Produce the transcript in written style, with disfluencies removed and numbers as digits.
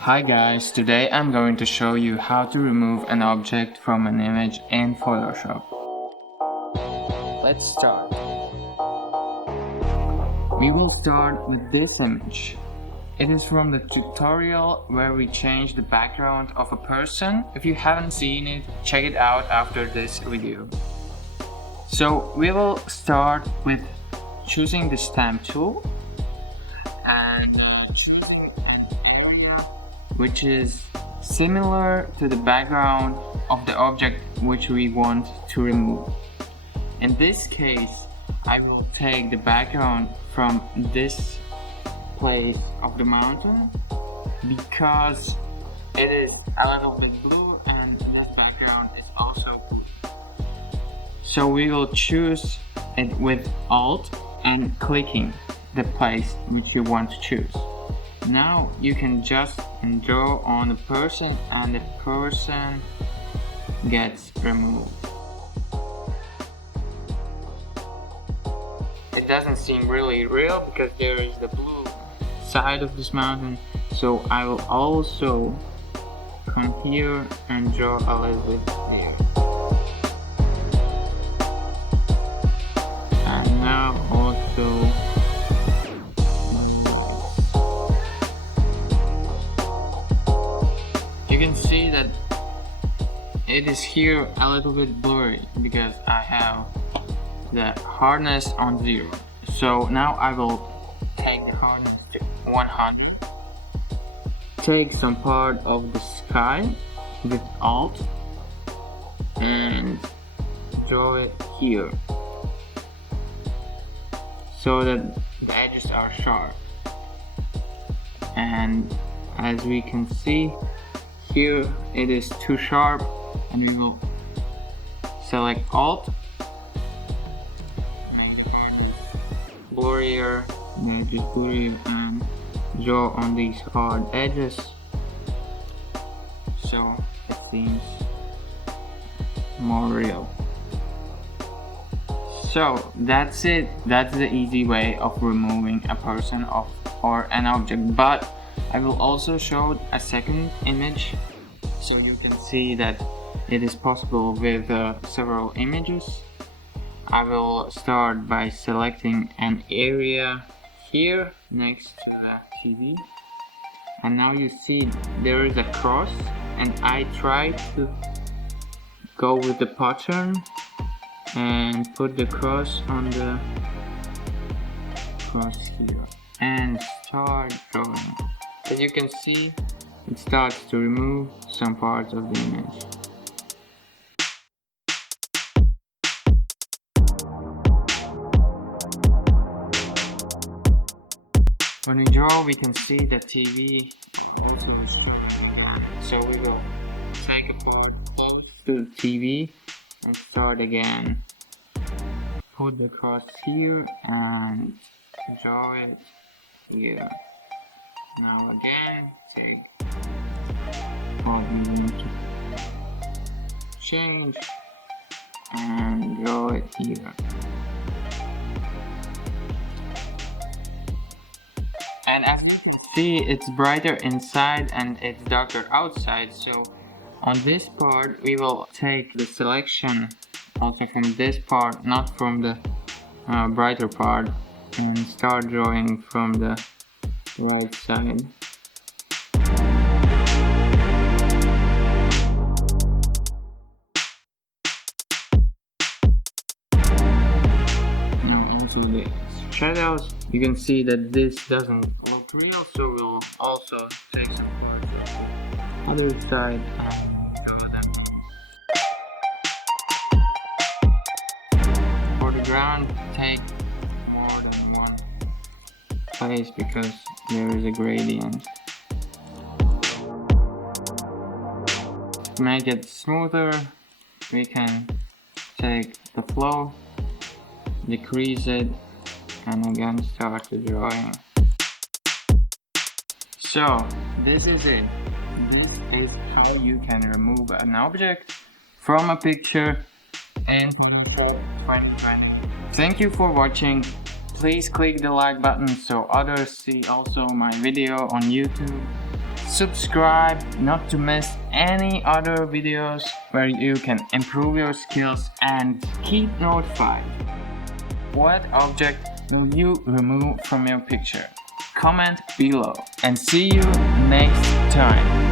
Hi guys, today I'm going to show you how to remove an object from an image in Photoshop. Let's start. We will start with this image. It is from the tutorial where we change the background of a person. If you haven't seen it, check it out after this video. So we will start with choosing the stamp tool and choosing an area which is similar to the background of the object which we want to remove. In this case, I will take the background from this place of the mountain because it is a little bit blue and this background is also blue. So we will choose it with Alt and clicking the place which you want to choose. Now you can just draw on the person and the person gets removed. It doesn't seem really real because there is the blue side of this mountain, so I will also come here and draw a little bit there. And now also you can see that it is here a little bit blurry because I have the hardness on 0. So now I will take the hardness to 100. Take some part of the sky with Alt and draw it here so that the edges are sharp. And as we can see here, it is too sharp, and we will select Alt, make it blurrier, the edges blurrier, and draw on these hard edges so it seems more real. So that's it. That's the easy way of removing a person or an object, but I will also show a second image so you can see that it is possible with several images. I will start by selecting an area here next to the TV, and now you see there is a cross, and I try to go with the pattern and put the cross on the cross here and start drawing. As you can see, it starts to remove some parts of the image. When we draw, we can see the TV also is, so we will take a point close to the TV and start again. Put the cross here and draw it here. Now again, take what we want to change and draw it here. And as you can see, it's brighter inside and it's darker outside, so on this part we will take the selection also from this part, not from the brighter part, and start drawing from the right side. Now onto the shadows. You can see that this doesn't look real, so we'll also take some parts of the other side and draw them. For the ground, take more than one place because there is a gradient. To make it smoother, we can take the flow, decrease it, and again start the drawing. So this is it. This is how you can remove an object from a picture in Photoshop 2020. Thank you for watching. Please click the like button so others see also my video on YouTube. Subscribe not to miss any other videos where you can improve your skills and keep notified. What object will you remove from your picture? Comment below and see you next time.